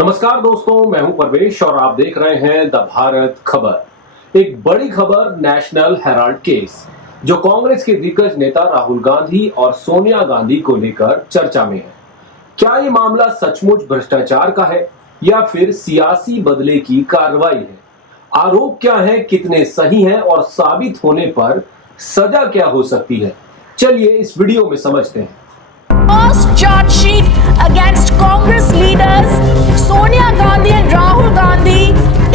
नमस्कार दोस्तों, मैं हूं परवेश और आप देख रहे हैं द भारत खबर। एक बड़ी खबर नेशनल हेराल्ड केस, जो कांग्रेस के दिग्गज नेता राहुल गांधी और सोनिया गांधी को लेकर चर्चा में है। क्या ये मामला सचमुच भ्रष्टाचार का है या फिर सियासी बदले की कार्रवाई है? आरोप क्या है, कितने सही हैं और साबित होने पर सजा क्या हो सकती है? चलिए इस वीडियो में समझते हैं। First charge sheet against Congress leaders Sonia Gandhi and Rahul Gandhi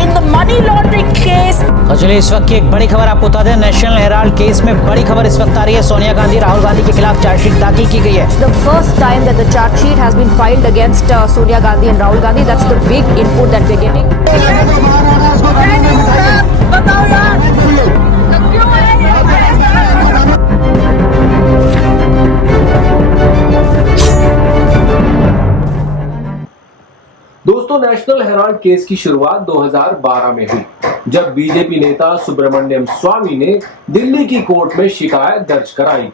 in the money laundering case. तो चलिए इस वक्त की एक बड़ी खबर आपको बता दें। नेशनल हेराल्ड केस में बड़ी खबर इस वक्त आ रही है। सोनिया गांधी, राहुल गांधी के खिलाफ चार्जशीट दाखिल की गई है। The first time that the charge sheet has been filed against Sonia Gandhi and Rahul Gandhi. That's the big input that we're getting. बताओ यार, क्यों है दोस्तों, नेशनल हेराल्ड केस की शुरुआत 2012 में हुई, जब बीजेपी नेता सुब्रमण्यम स्वामी ने दिल्ली की कोर्ट में शिकायत दर्ज कराई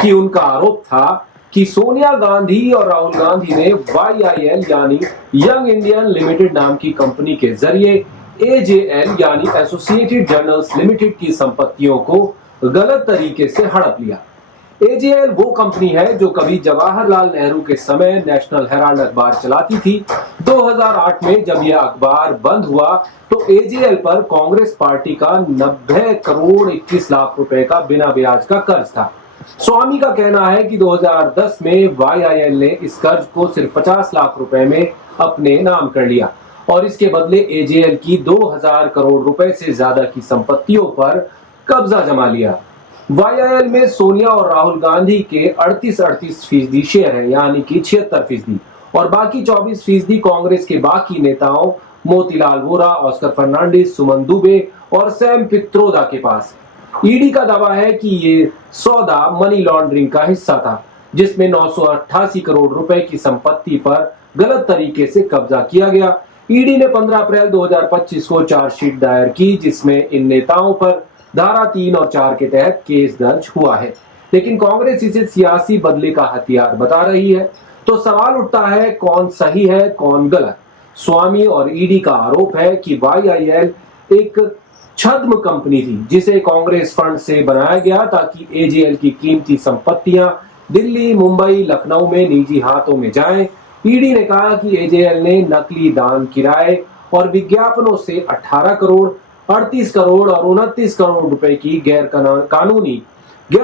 कि उनका आरोप था कि सोनिया गांधी और राहुल गांधी ने YIL यानी यंग इंडियन लिमिटेड नाम की कंपनी के जरिए AJL यानी एसोसिएटेड जर्नल्स लिमिटेड की संपत्तियों को गलत तरीके से हड़प लिया। AJL वो कंपनी है जो कभी जवाहरलाल नेहरू के समय नेशनल हेराल्ड अखबार चलाती थी। 2008 में जब यह अखबार बंद हुआ तो AJL पर कांग्रेस पार्टी का 90 करोड़ 21 लाख रुपए का बिना ब्याज का कर्ज था। स्वामी का कहना है कि 2010 में YIL ने इस कर्ज को सिर्फ 50 लाख रुपए में अपने नाम कर लिया और इसके बदले AJL की 2000 करोड़ रुपए से ज्यादा की संपत्तियों पर कब्जा जमा लिया। YIL में सोनिया और राहुल गांधी के 38% शेयर है, यानी कि 76%, और बाकी 24% कांग्रेस के बाकी नेताओं मोतीलाल वोरा, ऑस्कर फर्नांडिस, सुमन दुबे और सैम पित्रोदा के पास। ईडी का दावा है कि ये सौदा मनी लॉन्ड्रिंग का हिस्सा था, जिसमें 988 करोड़ रुपए की संपत्ति पर गलत तरीके से कब्जा किया गया। ईडी ने 15 अप्रैल 2025 को चार्जशीट दायर की, जिसमें इन नेताओं पर धारा 3 और 4 के तहत केस दर्ज हुआ है, लेकिन कांग्रेस इसे सियासी बदले का हथियार बता रही है। तो सवाल उठता है, कौन सही है, कौन गलत? स्वामी और ईडी का आरोप है कि YIL एक छद्म कंपनी थी, जिसे कांग्रेस फंड से बनाया गया ताकि AJL की कीमती संपत्तियां दिल्ली, मुंबई, लखनऊ में निजी हाथों में जाएं। ईडी ने कहा कि AJL ने नकली दान, किराए और विज्ञापनों से 18 करोड़, 38 करोड़ और 29 करोड़ रुपए की गैर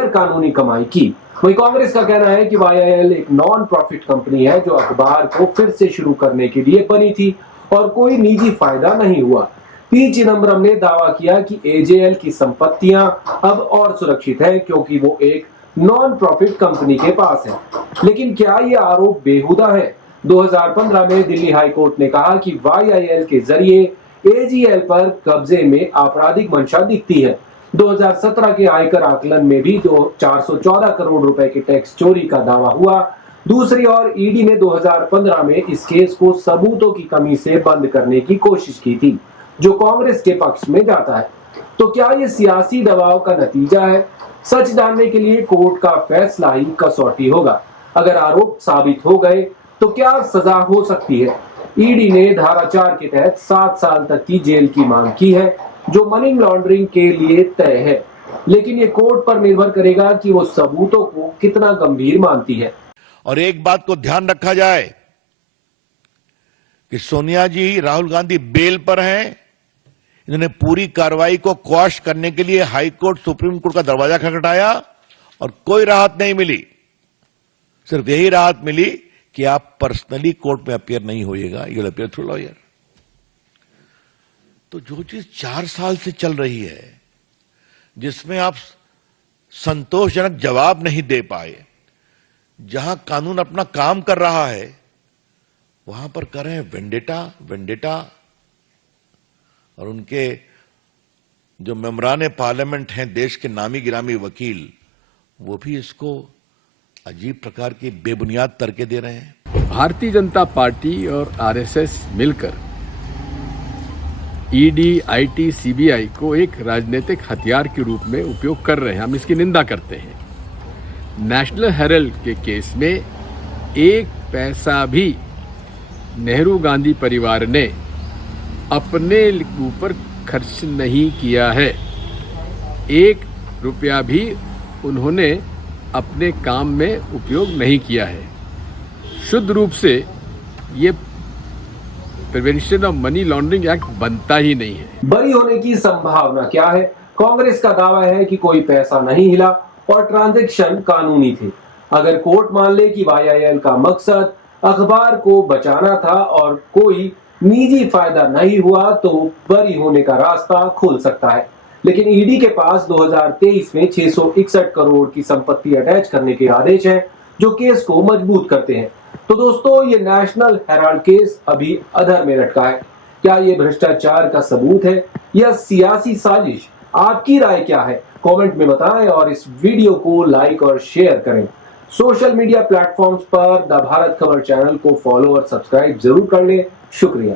कानूनी कमाई की। वहीं कांग्रेस का कहना है कि YIL एक नॉन प्रॉफिट कंपनी है जो अखबार को फिर से शुरू करने के लिए बनी थी और कोई निजी फायदा नहीं हुआ। P चिदंबरम ने दावा किया कि AJL की संपत्तियां अब और सुरक्षित है क्योंकि वो एक नॉन प्रॉफिट कंपनी के पास है। लेकिन क्या ये आरोप बेहुदा है? 2015 में दिल्ली हाई कोर्ट ने कहा कि YIL के जरिए AJL पर कब्जे में आपराधिक मंशा दिखती है। 2017 के आयकर आकलन में भी 414 करोड़ रुपए के टैक्स चोरी का दावा हुआ। दूसरी ओर ईडी ने 2015 में इस केस को सबूतों की कमी से बंद करने की कोशिश की थी, जो कांग्रेस के पक्ष में जाता है। तो क्या ये सियासी दबाव का नतीजा है? सच जानने के लिए कोर्ट का फैसला ही कसौटी होगा। अगर आरोप साबित हो गए तो क्या सजा हो सकती है? ईडी ने धारा 4 के तहत 7 साल तक की जेल की मांग की है, जो मनी लॉन्ड्रिंग के लिए तय है, लेकिन ये कोर्ट पर निर्भर करेगा कि वो सबूतों को कितना गंभीर मानती है। और एक बात को ध्यान रखा जाए कि सोनिया जी, राहुल गांधी बेल पर हैं। इन्होंने पूरी कार्रवाई को क्वाश करने के लिए हाई कोर्ट, सुप्रीम कोर्ट का दरवाजा खटखटाया और कोई राहत नहीं मिली। सिर्फ यही राहत मिली कि आप पर्सनली कोर्ट में अपीयर नहीं होइएगा, you will appear through lawyer. तो जो चीज 4 साल से चल रही है, जिसमें आप संतोषजनक जवाब नहीं दे पाए, जहां कानून अपना काम कर रहा है, वहां पर कर रहे हैं वेंडेटा। और उनके जो मेंबरान पार्लियामेंट हैं, देश के नामी गिरामी वकील, वो भी इसको अजीब प्रकार की बेबुनियाद तर्के दे रहे हैं। भारतीय जनता पार्टी और RSS मिलकर ईडी, IT, CBI को एक राजनीतिक हथियार के रूप में उपयोग कर रहे हैं। हम इसकी निंदा करते हैं। नेशनल हेराल्ड के केस में एक पैसा भी नेहरू गांधी परिवार ने अपने ऊपर खर्च नहीं किया है। 1 रुपया भी उन्होंने अपने काम में उपयोग नहीं किया है। शुद्ध रूप से ये prevention of money laundering act बनता ही नहीं है। बरी होने की संभावना क्या है? कांग्रेस का दावा है कि कोई पैसा नहीं हिला और ट्रांजैक्शन कानूनी थे। अगर कोर्ट मान ले कि YIL का मकसद अखबार को बचाना था और कोई निजी फायदा नहीं हुआ तो बरी होने का रास्ता खुल सकता है। लेकिन ईडी के पास 2023 में 661 करोड़ की संपत्ति अटैच करने के आदेश हैं, जो केस को मजबूत करते हैं। तो दोस्तों, ये नेशनल हेराल्ड केस अभी अधर में लटका है। क्या ये भ्रष्टाचार का सबूत है या सियासी साजिश? आपकी राय क्या है? कमेंट में बताएं और इस वीडियो को लाइक और शेयर करें। सोशल मीडिया प्लेटफॉर्म्स पर द भारत खबर चैनल को फॉलो और सब्सक्राइब जरूर कर लें। शुक्रिया।